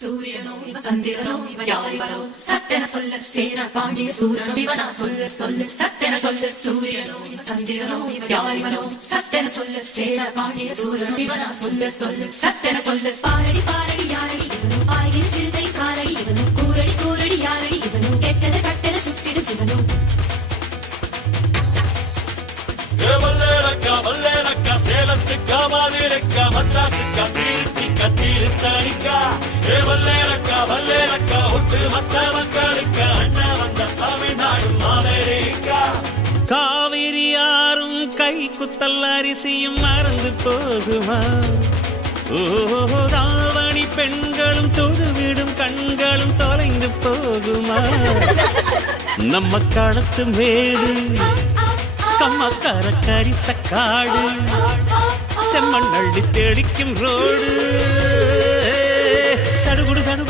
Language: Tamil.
சூரியனோ இவ சந்திரனோ இவ யார் வரோ? சட்டென சொல்ல சேன பாண்டிய சூரனோ இவனா சொல்ல சொல்ல சட்டென சொல்ல சூரியனோ இவ சந்திரனோ இவ யார் வரோ? சட்டென சொல்ல சேன பாண்டிய சூரனோ இவனா சொல்ல சொல்ல சட்டென சொல்ல பாரடி பாரடி யாரடி? இவனும் பாய்கிற சிறுதை காரடி. இவனும் கூரடி கூரடி யாரடி? இவனும் கெட்டத கட்டென சுட்டிடும் சிவனும். ஒட்டு மத்த அண்ணா வந்த தமிழ்நாடு அமெரிக்கா. காவிரி யாரும் கை குத்தல் அரிசியும் மறந்து போகுமா? ஓ ராவணி பெண்களும் தொழுவிடும் கண்களும் தொலைந்து போகுமா? நம்ம களத்து மேடு கம்மக்கார கரிசக்காடு செம்மண் அள்ளி தெளிக்கும் ரோடு. சடுகுடு சடுகுடு.